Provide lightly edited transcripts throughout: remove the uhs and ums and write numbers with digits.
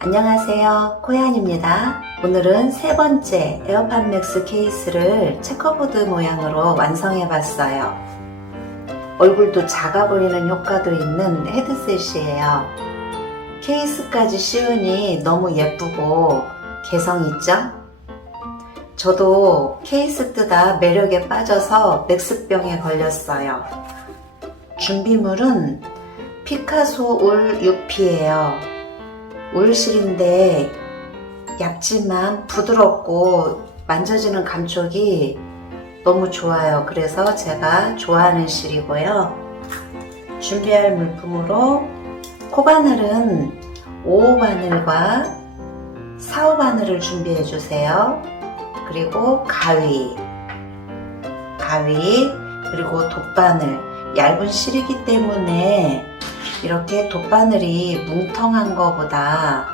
안녕하세요, 코얀입니다. 오늘은 세 번째 에어팟 맥스 케이스를 체커보드 모양으로 완성해 봤어요. 얼굴도 작아 보이는 효과도 있는 헤드셋이에요. 케이스까지 씌우니 너무 예쁘고 개성 있죠? 저도 케이스 뜨다 매력에 빠져서 맥스병에 걸렸어요. 준비물은 피카소 울 6P예요. 울실인데 얇지만 부드럽고 만져지는 감촉이 너무 좋아요. 그래서 제가 좋아하는 실이고요. 준비할 물품으로 코바늘은 5호 바늘과 4호 바늘을 준비해 주세요. 그리고 가위, 그리고 돗바늘. 얇은 실이기 때문에 이렇게 돗바늘이 뭉텅한 거보다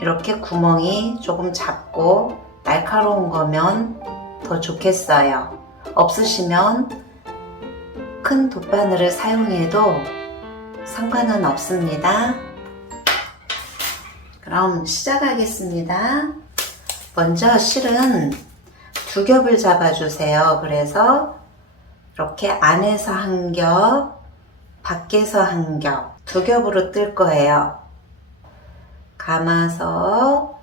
이렇게 구멍이 조금 작고 날카로운 거면 더 좋겠어요. 없으시면 큰 돗바늘을 사용해도 상관은 없습니다. 그럼 시작하겠습니다. 먼저 실은 두 겹을 잡아주세요. 그래서 이렇게 안에서 한 겹, 밖에서 한 겹, 두 겹으로 뜰 거예요. 감아서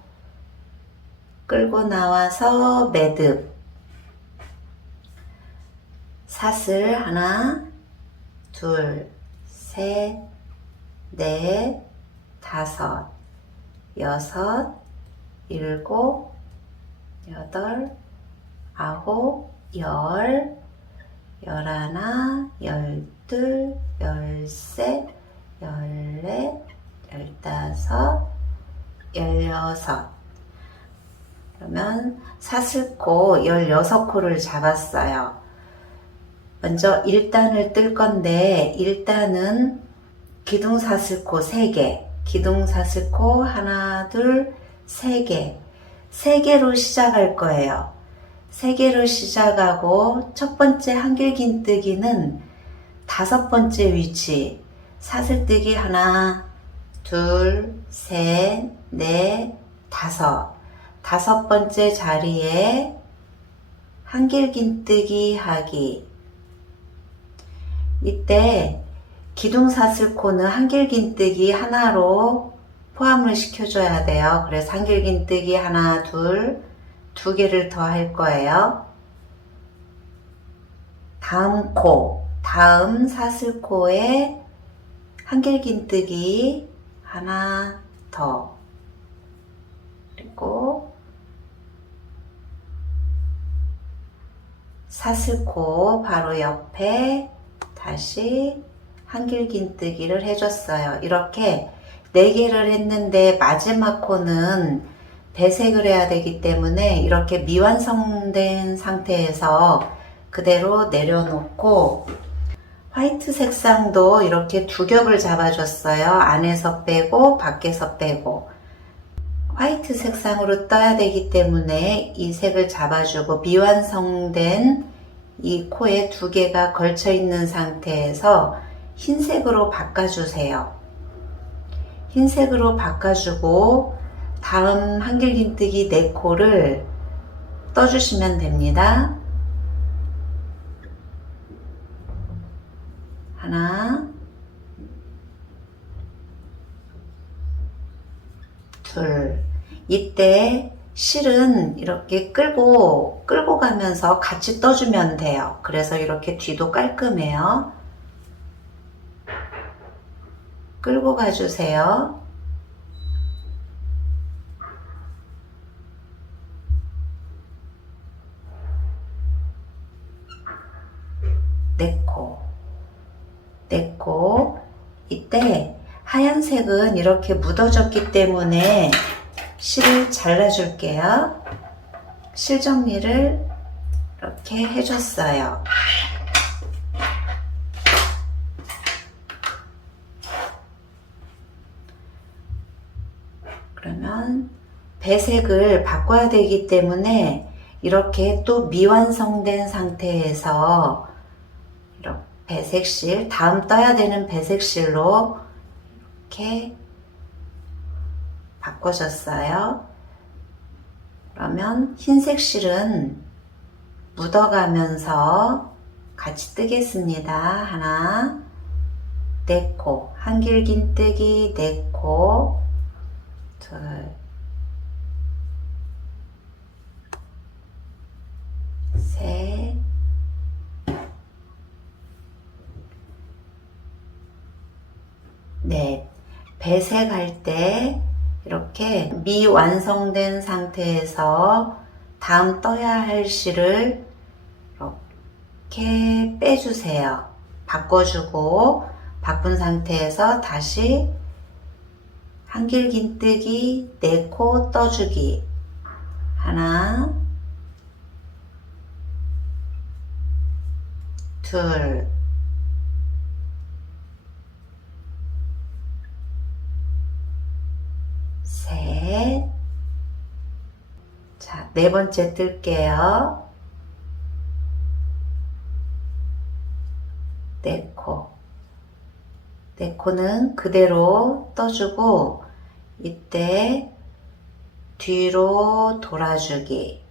끌고 나와서 매듭, 사슬 하나, 둘, 셋, 넷, 다섯, 여섯, 일곱, 여덟, 아홉, 열, 열하나, 열둘, 열셋, 열넷, 열다섯, 열여섯. 그러면 사슬코 16코를 잡았어요. 먼저 1단을 뜰 건데 1단은 기둥사슬코 3개, 기둥사슬코 하나, 둘, 3개, 3개로 시작할 거예요. 3개로 시작하고 첫 번째 한길긴뜨기는 5번째 위치, 사슬뜨기 하나, 둘, 셋, 넷, 다섯, 5번째 자리에 한길긴뜨기 하기. 이때 기둥사슬코는 한길긴뜨기 하나로 포함을 시켜줘야 돼요. 그래서 한길긴뜨기 하나, 둘, 2개를 더 할 거예요. 다음 코, 다음 사슬코에 한길긴뜨기 하나 더, 그리고 사슬코 바로 옆에 다시 한길긴뜨기를 해줬어요. 이렇게 4개를 했는데 마지막 코는 배색을 해야 되기 때문에 이렇게 미완성된 상태에서 그대로 내려놓고, 화이트 색상도 이렇게 2겹을 잡아줬어요. 안에서 빼고 밖에서 빼고. 화이트 색상으로 떠야 되기 때문에 이 색을 잡아주고, 미완성된 이 코에 2개가 걸쳐 있는 상태에서 흰색으로 바꿔주세요. 흰색으로 바꿔주고 다음 한길긴뜨기 4코를 떠주시면 됩니다. 하나, 둘. 이때 실은 이렇게 끌고 가면서 같이 떠주면 돼요. 그래서 이렇게 뒤도 깔끔해요. 끌고 가주세요. 네 코. 이때 하얀색은 이렇게 묻어졌기 때문에 실을 잘라줄게요. 실 정리를 이렇게 해줬어요. 그러면 배색을 바꿔야 되기 때문에 이렇게 또 미완성된 상태에서 이렇게 배색실, 다음 떠야 되는 배색실로 이렇게 바꿔줬어요. 그러면 흰색 실은 묻어가면서 같이 뜨겠습니다. 하나, 네 코, 한길긴뜨기 네 코, 둘, 셋, 넷. 배색할 때 이렇게 미완성된 상태에서 다음 떠야 할 실을 이렇게 빼주세요. 바꿔주고 바꾼 상태에서 다시 한길긴뜨기 네 코 떠주기. 하나, 둘, 셋. 자, 네 번째 뜰게요. 네 코. 네 코는 그대로 떠주고 이때 뒤로 돌아주기.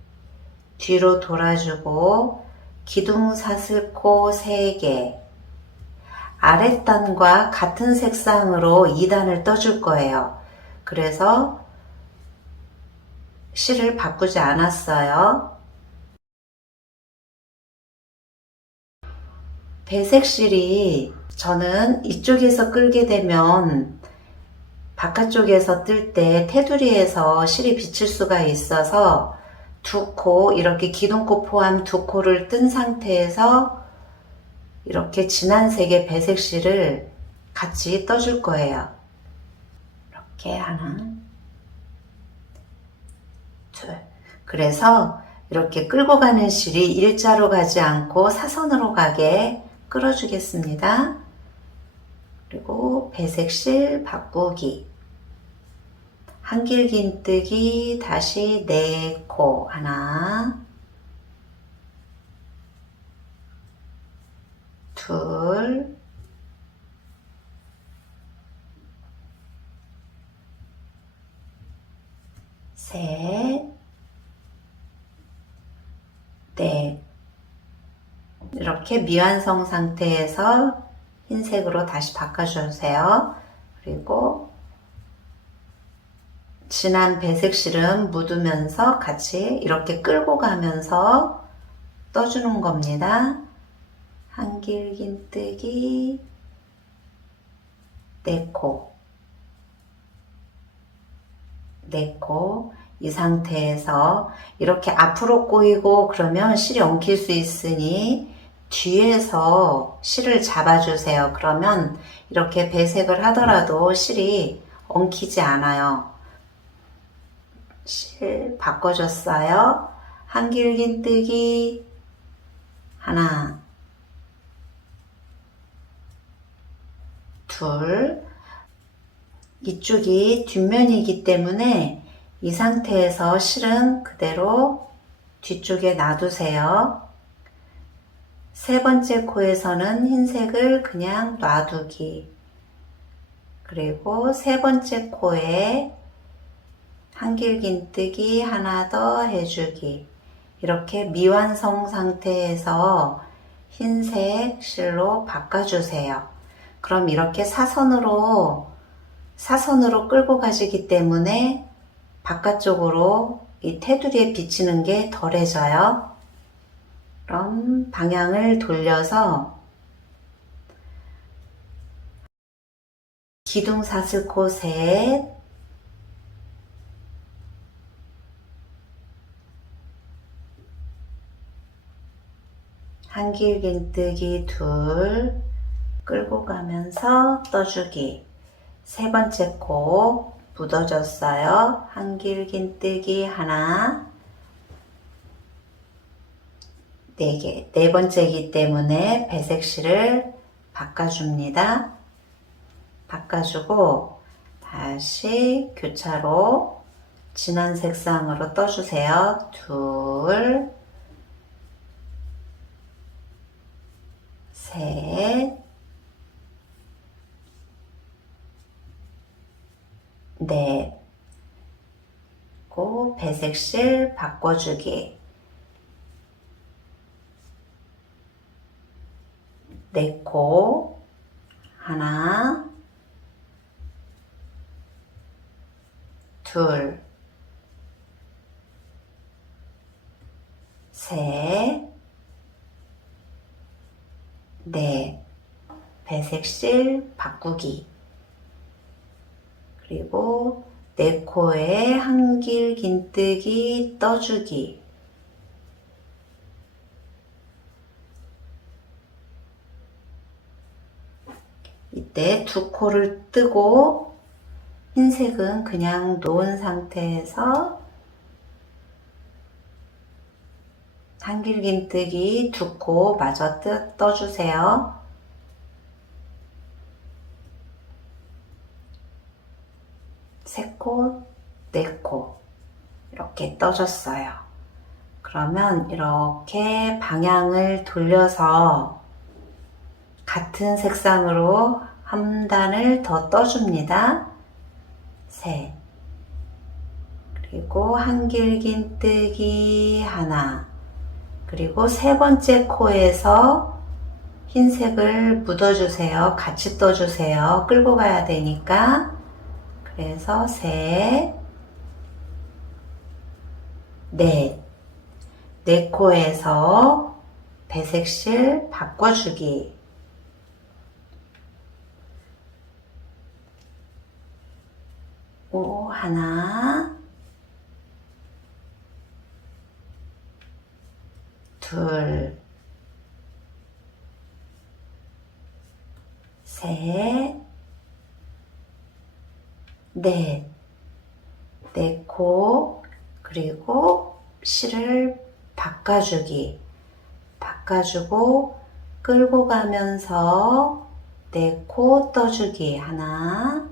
뒤로 돌아주고 기둥사슬코 3개. 아랫단과 같은 색상으로 2단을 떠줄 거예요. 그래서 실을 바꾸지 않았어요. 배색실이 저는 이쪽에서 끌게 되면 바깥쪽에서 뜰 때 테두리에서 실이 비칠 수가 있어서 두 코, 이렇게 기둥코 포함 두 코를 뜬 상태에서 이렇게 진한 색의 배색실을 같이 떠줄 거예요. 이렇게 하나, 둘. 그래서 이렇게 끌고 가는 실이 일자로 가지 않고 사선으로 가게 끌어주겠습니다. 그리고 배색실 바꾸기. 한길긴뜨기 다시 네 코. 하나, 둘, 셋, 넷. 이렇게 미완성 상태에서 흰색으로 다시 바꿔주세요. 그리고 진한 배색실은 묻으면서 같이 이렇게 끌고 가면서 떠주는 겁니다. 한길긴뜨기 네 코, 네 코. 이 상태에서 이렇게 앞으로 꼬이고 그러면 실이 엉킬 수 있으니 뒤에서 실을 잡아주세요. 그러면 이렇게 배색을 하더라도 실이 엉키지 않아요. 실 바꿔줬어요. 한길긴뜨기 하나, 둘. 이쪽이 뒷면이기 때문에 이 상태에서 실은 그대로 뒤쪽에 놔두세요. 세 번째 코에서는 흰색을 그냥 놔두기. 그리고 세 번째 코에 한길긴뜨기 하나 더 해주기. 이렇게 미완성 상태에서 흰색 실로 바꿔주세요. 그럼 이렇게 사선으로 끌고 가시기 때문에 바깥쪽으로 이 테두리에 비치는 게 덜해져요. 그럼 방향을 돌려서 기둥사슬코 셋, 한길긴뜨기 둘, 끌고 가면서 떠주기. 세 번째 코 묻어줬어요. 한길긴뜨기 하나, 4개. 네 번째이기 때문에 배색실을 바꿔줍니다. 바꿔주고 다시 교차로 진한 색상으로 떠주세요. 둘, 셋, 넷. 그리고 배색실 바꿔주기. 네 코 하나, 둘, 셋, 넷. 배색실 바꾸기. 그리고 내 코에 한길 긴뜨기 떠주기. 이때 두 코를 뜨고 흰색은 그냥 놓은 상태에서 한길 긴뜨기 두 코 마저 떠주세요. 세 코, 네 코 이렇게 떠줬어요. 그러면 이렇게 방향을 돌려서 같은 색상으로 한 단을 더 떠줍니다. 셋. 그리고 한길 긴뜨기 하나. 그리고 세 번째 코에서 흰색을 묻어주세요. 같이 떠주세요. 끌고 가야 되니까. 그래서 셋, 넷. 네 코에서 배색실 바꿔주기. 오, 하나, 둘, 셋, 넷. 네 코, 그리고 실을 바꿔주기. 바꿔주고 끌고 가면서 네 코 떠주기. 하나,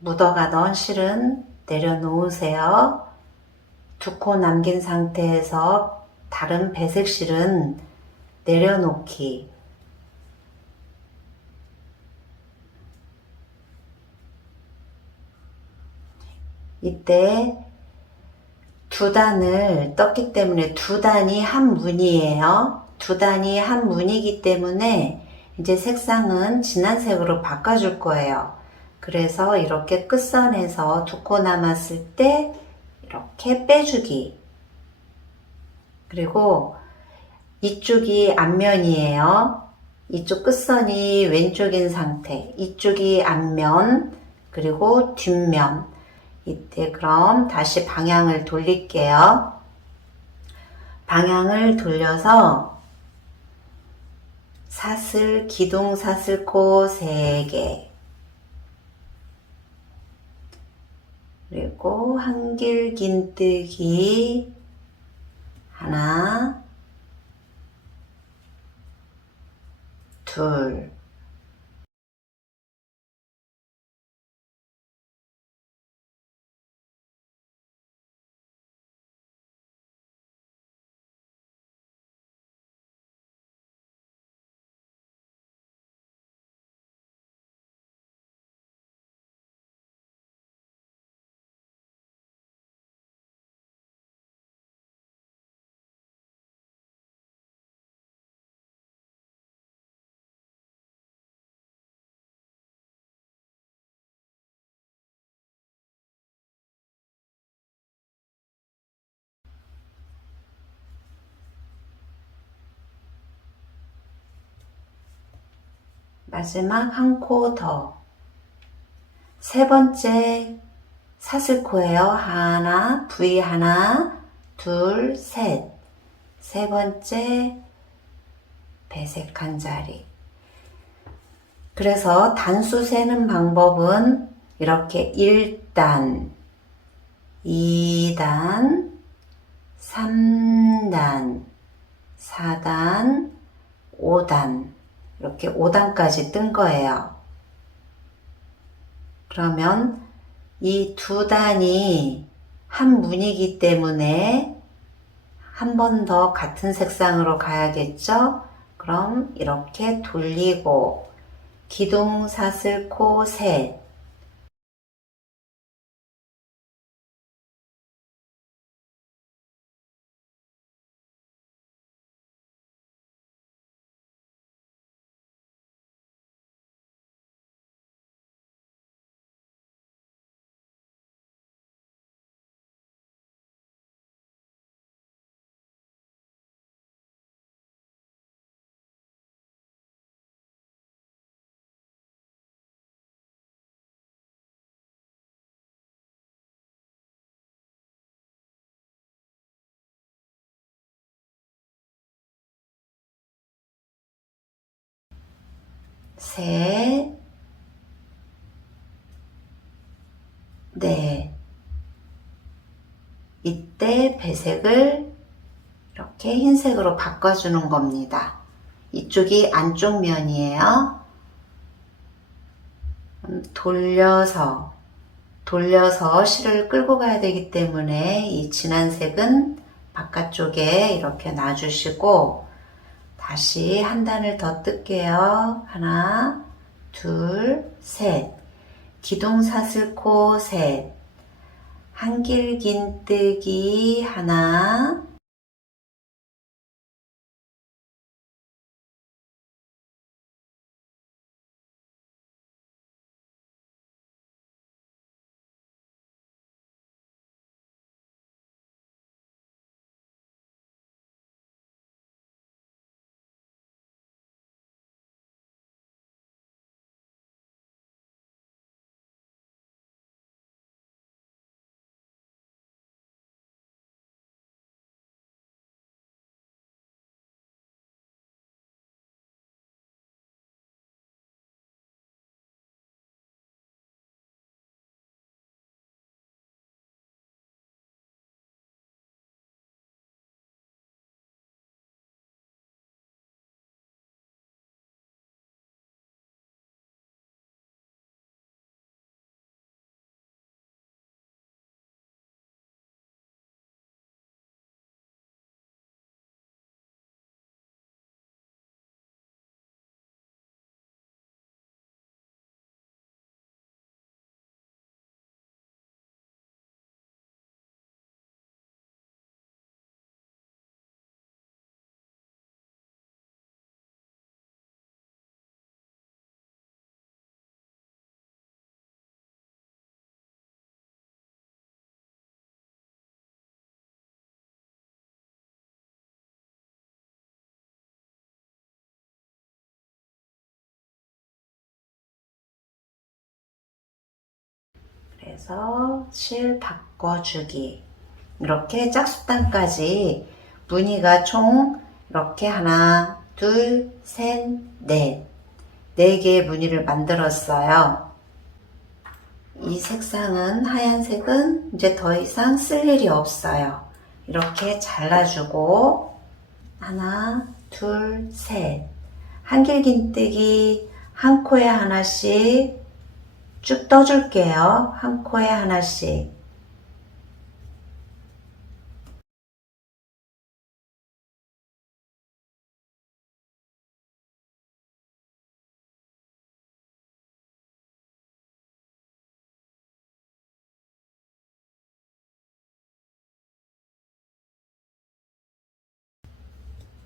묻어가던 실은 내려놓으세요. 두 코 남긴 상태에서 다른 배색 실은 내려놓기. 이때 두 단을 떴기 때문에 두 단이 한 문이에요. 두 단이 한 문이기 때문에 이제 색상은 진한 색으로 바꿔줄 거예요. 그래서 이렇게 끝선에서 두 코 남았을 때 이렇게 빼주기. 그리고 이쪽이 앞면이에요. 이쪽 끝선이 왼쪽인 상태. 이쪽이 앞면, 그리고 뒷면. 이때 그럼 다시 방향을 돌릴게요. 방향을 돌려서 사슬, 기둥 사슬코 3개. 그리고 한길 긴뜨기 하나, 둘, 마지막 한 코 더. 세 번째 사슬코예요. 하나, V 하나, 둘, 셋. 세 번째 배색한 자리. 그래서 단수 세는 방법은 이렇게 1단, 2단, 3단, 4단, 5단 이렇게 5단까지 뜬 거예요. 그러면 이 두 단이 한 무늬이기 때문에 한 번 더 같은 색상으로 가야겠죠? 그럼 이렇게 돌리고 기둥, 사슬, 코, 셋. 셋, 넷. 이때 배색을 이렇게 흰색으로 바꿔주는 겁니다. 이쪽이 안쪽 면이에요. 돌려서 실을 끌고 가야 되기 때문에 이 진한 색은 바깥쪽에 이렇게 놔주시고 다시 한 단을 더 뜰게요. 하나, 둘, 셋. 기둥, 사슬, 코, 셋. 한길긴뜨기 하나, 그래서 실 바꿔주기. 이렇게 짝수단까지 무늬가 총 이렇게 하나, 둘, 셋, 넷. 4개의 무늬를 만들었어요. 이 색상은 하얀색은 이제 더 이상 쓸 일이 없어요. 이렇게 잘라주고 하나, 둘, 셋. 한길긴뜨기 한 코에 하나씩 쭉 떠줄게요. 한 코에 하나씩.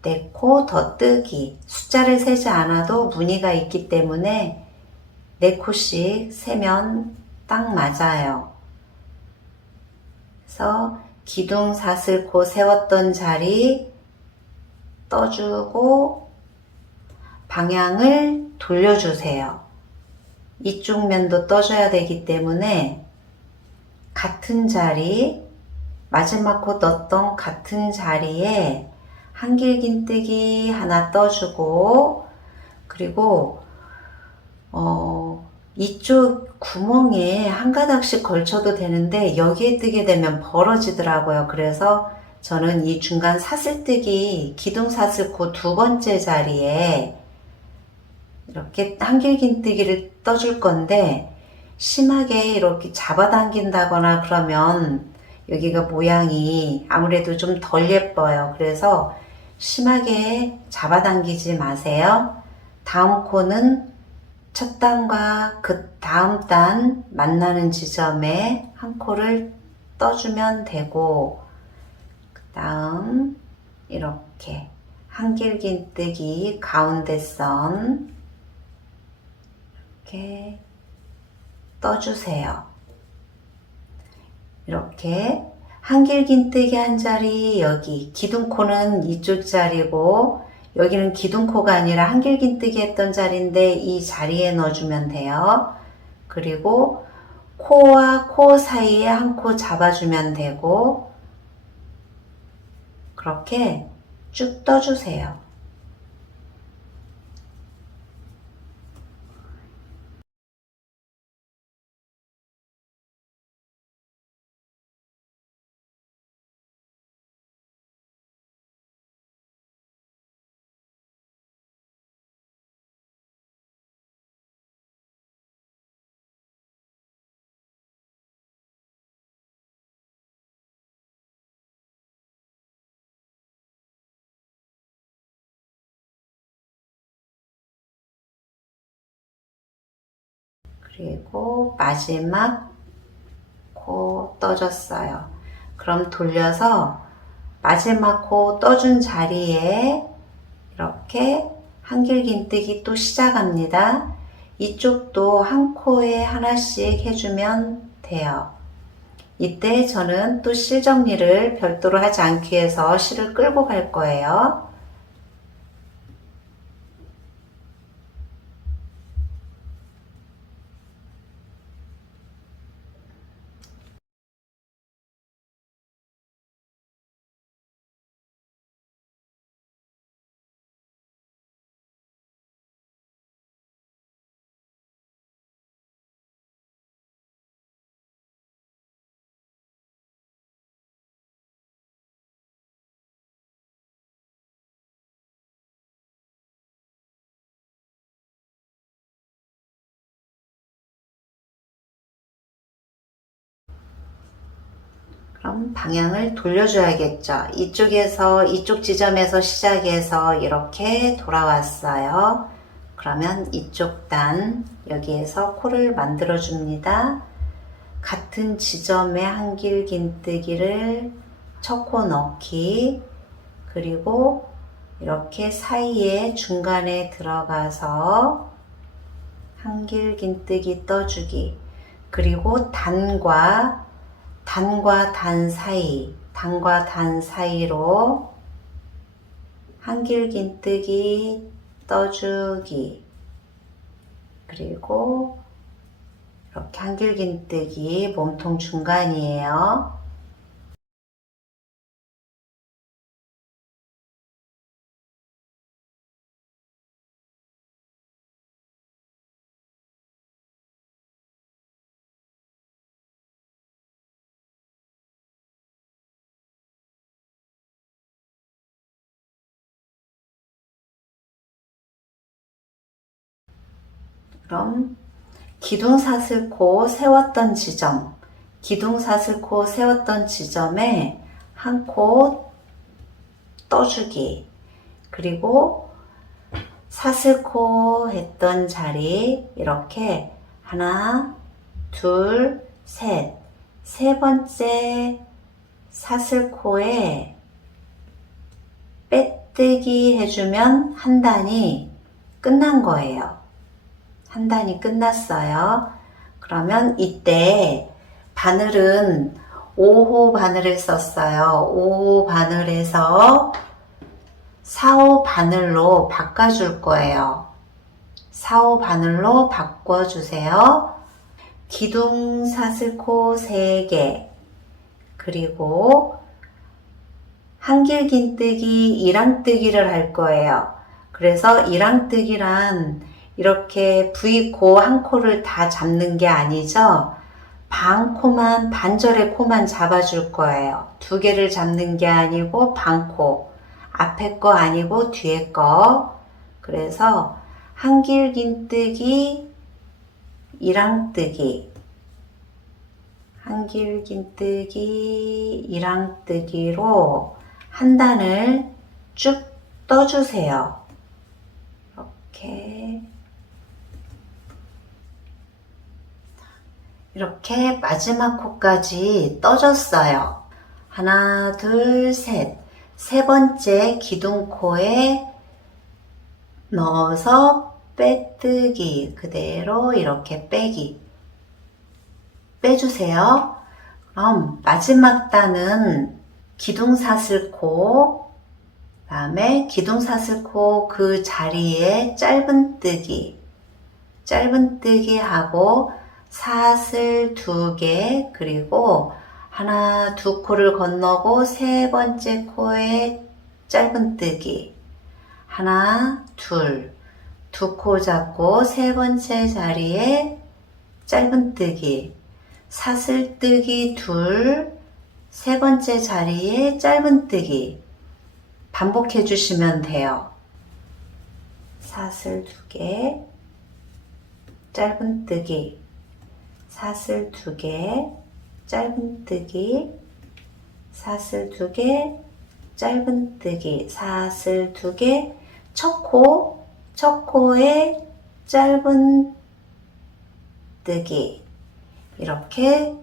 네 코 더 뜨기. 숫자를 세지 않아도 무늬가 있기 때문에 4코씩 세면 딱 맞아요. 그래서 기둥, 사슬, 코 세웠던 자리 떠주고 방향을 돌려주세요. 이쪽 면도 떠줘야 되기 때문에 같은 자리, 마지막 코 떴던 같은 자리에 한길긴뜨기 하나 떠주고 그리고 이쪽 구멍에 한 가닥씩 걸쳐도 되는데 여기에 뜨게 되면 벌어지더라고요. 그래서 저는 이 중간 사슬뜨기 기둥 사슬코 2번째 자리에 이렇게 한길긴뜨기를 떠줄 건데 심하게 이렇게 잡아당긴다거나 그러면 여기가 모양이 아무래도 좀 덜 예뻐요. 그래서 심하게 잡아당기지 마세요. 다음 코는 첫 단과 그 다음 단 만나는 지점에 한 코를 떠주면 되고, 그 다음 이렇게 한길긴뜨기 가운데 선 이렇게 떠주세요. 이렇게 한길긴뜨기 한 자리, 여기 기둥코는 이쪽 자리고 여기는 기둥코가 아니라 한길긴뜨기 했던 자리인데 이 자리에 넣어주면 돼요. 그리고 코와 코 사이에 한 코 잡아주면 되고 그렇게 쭉 떠주세요. 그리고 마지막 코 떠줬어요. 그럼 돌려서 마지막 코 떠준 자리에 이렇게 한길긴뜨기 또 시작합니다. 이쪽도 한 코에 하나씩 해주면 돼요. 이때 저는 또 실 정리를 별도로 하지 않기 위해서 실을 끌고 갈 거예요. 그럼 방향을 돌려줘야겠죠. 이쪽에서 이쪽 지점에서 시작해서 이렇게 돌아왔어요. 그러면 이쪽 단 여기에서 코를 만들어 줍니다. 같은 지점에 한길긴뜨기를 첫 코 넣기, 그리고 이렇게 사이에 중간에 들어가서 한길긴뜨기 떠주기, 그리고 단과 단 사이, 단과 단 사이로 한길긴뜨기 떠주기, 그리고 이렇게 한길긴뜨기 몸통 중간이에요. 그럼 기둥사슬코 세웠던 지점, 기둥사슬코 세웠던 지점에 한 코 떠주기, 그리고 사슬코 했던 자리 이렇게 하나, 둘, 셋, 세 번째 사슬코에 빼뜨기 해주면 한 단이 끝난 거예요. 한 단이 끝났어요. 그러면 이때 바늘은 5호 바늘을 썼어요. 5호 바늘에서 4호 바늘로 바꿔줄 거예요. 4호 바늘로 바꿔주세요. 기둥 사슬코 3개, 그리고 한길긴뜨기 이랑뜨기를 할 거예요. 그래서 이랑뜨기란 이렇게 V코 한 코를 다 잡는 게 아니죠. 반 코만, 반절의 코만 잡아줄 거예요. 두 개를 잡는 게 아니고 반 코. 앞에 거 아니고 뒤에 거. 그래서 한길긴뜨기 이랑뜨기, 한길긴뜨기, 이랑뜨기로 한 단을 쭉 떠주세요. 이렇게 마지막 코까지 떠줬어요. 하나, 둘, 셋. 세 번째 기둥코에 넣어서 빼뜨기, 그대로 이렇게 빼기. 빼주세요. 그럼 마지막 단은 기둥사슬코, 그 다음에 기둥사슬코 그 자리에 짧은뜨기 하고 사슬 2개, 그리고 하나, 두 코를 건너고 세 번째 코에 짧은뜨기, 하나, 둘, 두 코 잡고 세 번째 자리에 짧은뜨기, 사슬뜨기 둘, 세 번째 자리에 짧은뜨기 반복해 주시면 돼요. 사슬 2개, 짧은뜨기, 사슬 2개, 짧은뜨기, 사슬 2개, 짧은뜨기, 사슬 2개, 첫 코에 짧은뜨기. 이렇게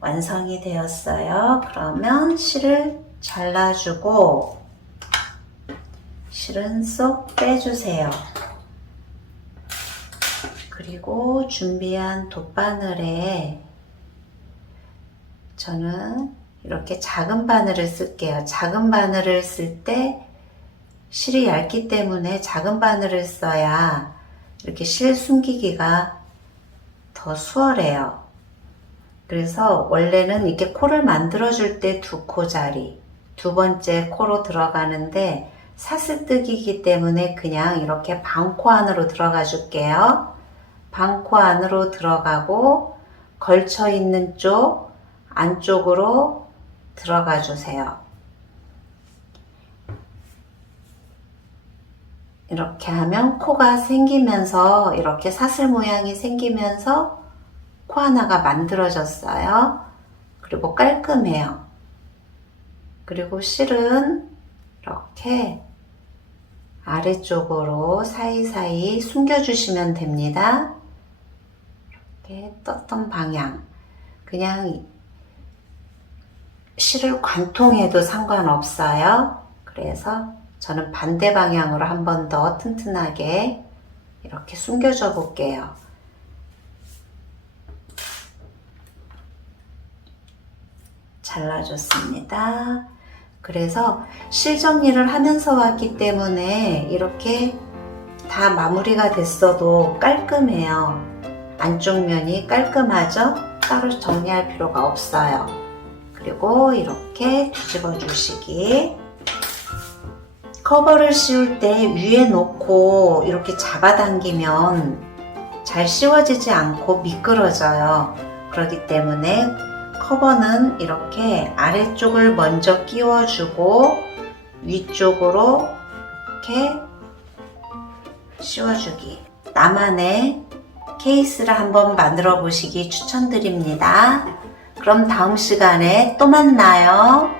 완성이 되었어요. 그러면 실을 잘라주고 실은 쏙 빼주세요. 그리고 준비한 돗바늘에 저는 이렇게 작은 바늘을 쓸게요. 작은 바늘을 쓸 때 실이 얇기 때문에 작은 바늘을 써야 이렇게 실 숨기기가 더 수월해요. 그래서 원래는 이렇게 코를 만들어 줄 때 두 코짜리, 두 번째 코로 들어가는데 사슬뜨기이기 때문에 그냥 이렇게 반코 안으로 들어가 줄게요. 반코 안으로 들어가고 걸쳐 있는 쪽 안쪽으로 들어가 주세요. 이렇게 하면 코가 생기면서 이렇게 사슬 모양이 생기면서 코 하나가 만들어졌어요. 그리고 깔끔해요. 그리고 실은 이렇게 아래쪽으로 사이사이 숨겨주시면 됩니다. 이렇게 떴던 방향. 그냥 실을 관통해도 상관없어요. 그래서 저는 반대 방향으로 한 번 더 튼튼하게 이렇게 숨겨줘 볼게요. 잘라줬습니다. 그래서 실 정리를 하면서 왔기 때문에 이렇게 다 마무리가 됐어도 깔끔해요. 안쪽 면이 깔끔하죠? 따로 정리할 필요가 없어요. 그리고 이렇게 뒤집어 주시기. 커버를 씌울 때 위에 놓고 이렇게 잡아당기면 잘 씌워지지 않고 미끄러져요. 그렇기 때문에 커버는 이렇게 아래쪽을 먼저 끼워주고 위쪽으로 이렇게 씌워주기. 나만의 케이스를 한번 만들어 보시기 추천드립니다. 그럼 다음 시간에 또 만나요.